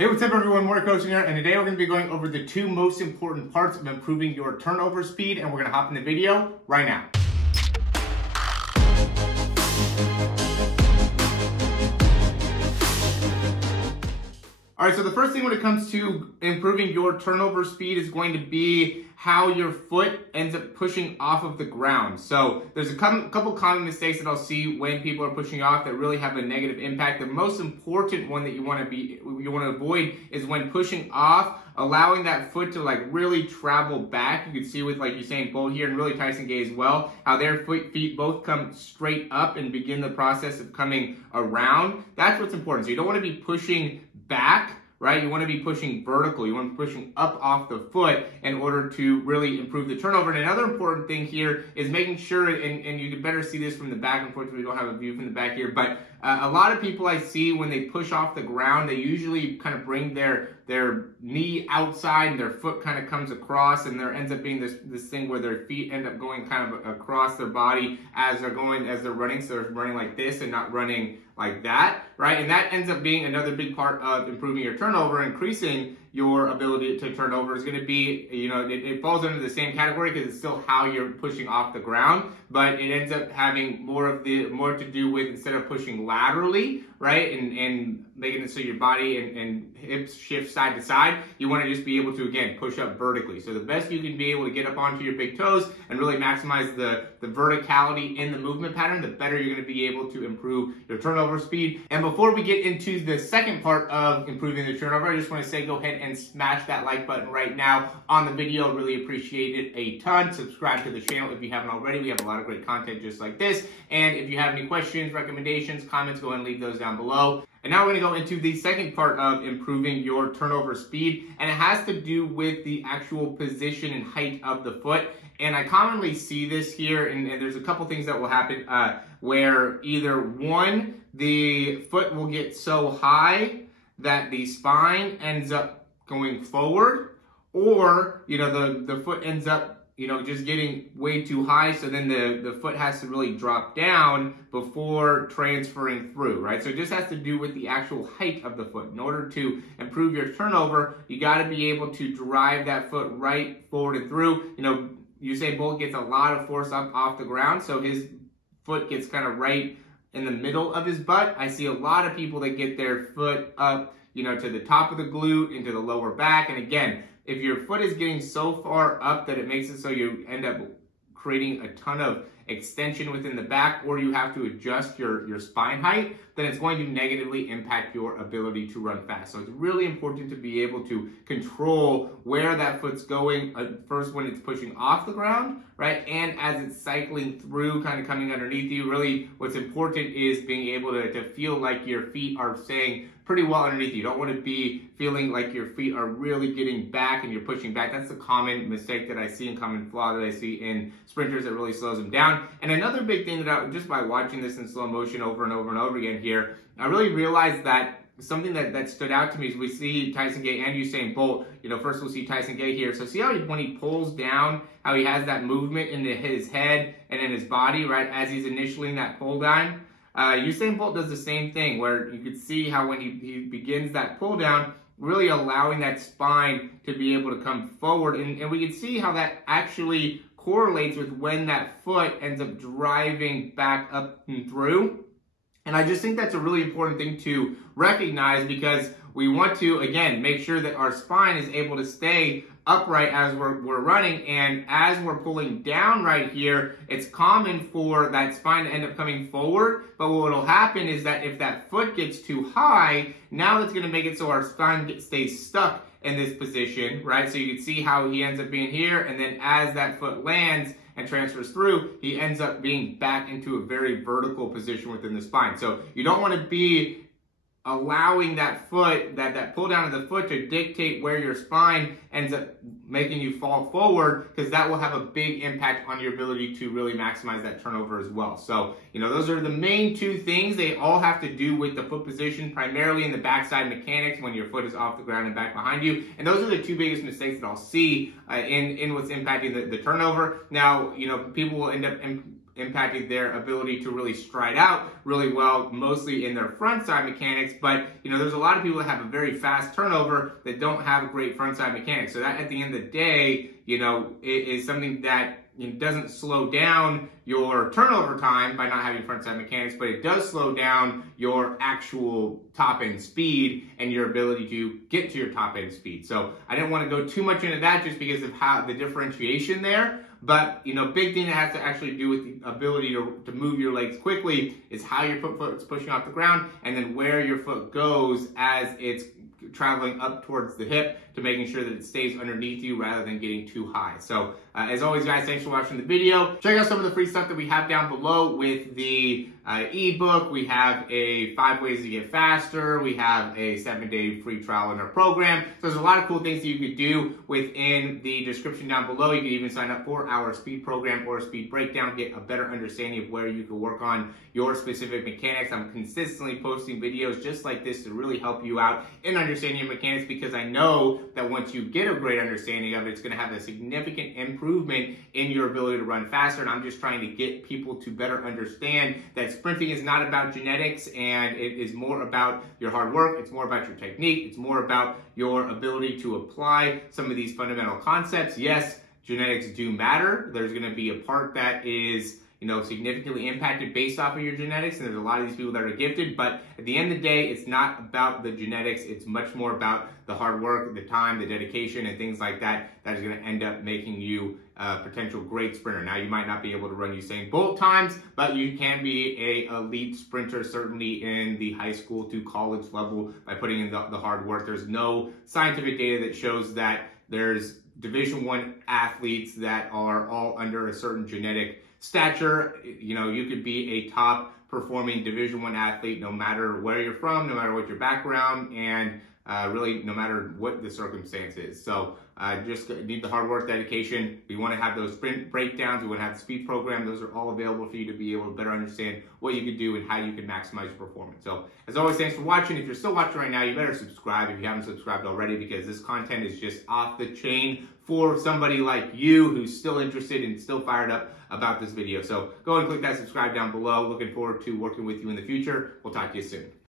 Hey, what's up everyone, Morey Croson here, and today we're going to be going over the two most important parts of improving your turnover speed, and we're going to hop in the video right now. All right, so the first thing when it comes to improving your turnover speed is going to be how your foot ends up pushing off of the ground. So there's a couple common mistakes that I'll see when people are pushing off that really have a negative impact. The most important one that you want to avoid is when pushing off, allowing that foot to like really travel back. You can see with like Usain Bolt here and really Tyson Gay as well, how their feet both come straight up and begin the process of coming around. That's what's important. So you don't want to be pushing back, right? You want to be pushing vertical. You want to be pushing up off the foot in order to really improve the turnover. And another important thing here is making sure, and you can better see this from the back. Unfortunately, we don't have a view from the back here, but a lot of people I see when they push off the ground, they usually kind of bring their knee outside and their foot kind of comes across, and there ends up being this thing where their feet end up going kind of across their body as they're running. So they're running like this and not running like that, right? And that ends up being another big part of improving your turnover, increasing your ability to turn over is going to be, it falls under the same category because it's still how you're pushing off the ground, but it ends up having more to do with, instead of pushing laterally, right, and making it so your body and hips shift side to side, you want to just be able to, again, push up vertically. So the best you can be able to get up onto your big toes and really maximize the verticality in the movement pattern, the better you're going to be able to improve your turnover speed. And before we get into the second part of improving the turnover, I just want to say go ahead and smash that like button right now on the video. Really appreciate it a ton. Subscribe to the channel if you haven't already. We have a lot of great content just like this. And if you have any questions, recommendations, comments, go ahead and leave those down below. And now we're going to go into the second part of improving your turnover speed, and it has to do with the actual position and height of the foot. And I commonly see this here, and there's a couple things that will happen where either one, the foot will get so high that the spine ends up going forward, or the foot ends up just getting way too high, so then the foot has to really drop down before transferring through, right? So it just has to do with the actual height of the foot. In order to improve your turnover, you got to be able to drive that foot right forward and through. Usain Bolt gets a lot of force up off the ground, so his foot gets kind of right in the middle of his butt. I see a lot of people that get their foot up, to the top of the glute, into the lower back, and again, if your foot is getting so far up that it makes it so you end up creating a ton of extension within the back, or you have to adjust your spine height, then it's going to negatively impact your ability to run fast. So it's really important to be able to control where that foot's going, first when it's pushing off the ground, right? And as it's cycling through, kind of coming underneath you. Really what's important is being able to feel like your feet are staying pretty well underneath you. You don't want to be feeling like your feet are really getting back and you're pushing back. That's a common mistake that I see and common flaw that I see in sprinters that really slows them down. And another big thing that just by watching this in slow motion over and over and over again here, I really realized that something that stood out to me is we see Tyson Gay and Usain Bolt. First we'll see Tyson Gay here. So see how when he pulls down, how he has that movement into his head and in his body, right, as he's initiating that pull down. Usain Bolt does the same thing, where you could see how when he begins that pull down, really allowing that spine to be able to come forward. And we can see how that actually correlates with when that foot ends up driving back up and through. And I just think that's a really important thing to recognize, because we want to, again, make sure that our spine is able to stay upright as we're running. And as we're pulling down right here, it's common for that spine to end up coming forward. But what will happen is that if that foot gets too high, now that's going to make it so our spine stays stuck in this position, right? So you can see how he ends up being here, and then as that foot lands and transfers through, he ends up being back into a very vertical position within the spine. So you don't want to be allowing that foot, that pull down of the foot, to dictate where your spine ends up making you fall forward, because that will have a big impact on your ability to really maximize that turnover as well. So, those are the main two things. They all have to do with the foot position, primarily in the backside mechanics when your foot is off the ground and back behind you. And those are the two biggest mistakes that I'll see in what's impacting the turnover. Now, people will end up impacted their ability to really stride out really well, mostly in their front side mechanics. But, there's a lot of people that have a very fast turnover that don't have great front side mechanics. So that at the end of the day, it is something that doesn't slow down your turnover time by not having front side mechanics, but it does slow down your actual top end speed and your ability to get to your top end speed. So I didn't want to go too much into that just because of how the differentiation there. But, big thing that has to actually do with the ability to move your legs quickly is how your foot is pushing off the ground, and then where your foot goes as it's traveling up towards the hip to making sure that it stays underneath you rather than getting too high. So as always, guys, thanks for watching the video. Check out some of the free stuff that we have down below with the ebook. We have a 5 ways to get faster. We have a 7-day free trial in our program. So there's a lot of cool things that you could do within the description down below. You can even sign up for our speed program or speed breakdown, get a better understanding of where you can work on your specific mechanics. I'm consistently posting videos just like this to really help you out in understanding your mechanics, because I know that once you get a great understanding of it, it's going to have a significant improvement in your ability to run faster. And I'm just trying to get people to better understand that sprinting is not about genetics, and it is more about your hard work. It's more about your technique. It's more about your ability to apply some of these fundamental concepts. Yes, genetics do matter. There's going to be a part that is significantly impacted based off of your genetics, and there's a lot of these people that are gifted, but at the end of the day, it's not about the genetics. It's much more about the hard work, the time, the dedication, and things like that that is going to end up making you a potential great sprinter. Now, you might not be able to run Usain Bolt times, but you can be an elite sprinter, certainly in the high school to college level, by putting in the hard work. There's no scientific data that shows that there's Division I athletes that are all under a certain genetic stature. You could be a top performing Division I athlete no matter where you're from, no matter what your background, and really no matter what the circumstance is. So just need the hard work, dedication. We want to have those sprint breakdowns. We want to have the speed program. Those are all available for you to be able to better understand what you can do and how you can maximize your performance. So as always, thanks for watching. If you're still watching right now, you better subscribe if you haven't subscribed already, because this content is just off the chain for somebody like you who's still interested and still fired up about this video. So go and click that subscribe down below. Looking forward to working with you in the future. We'll talk to you soon.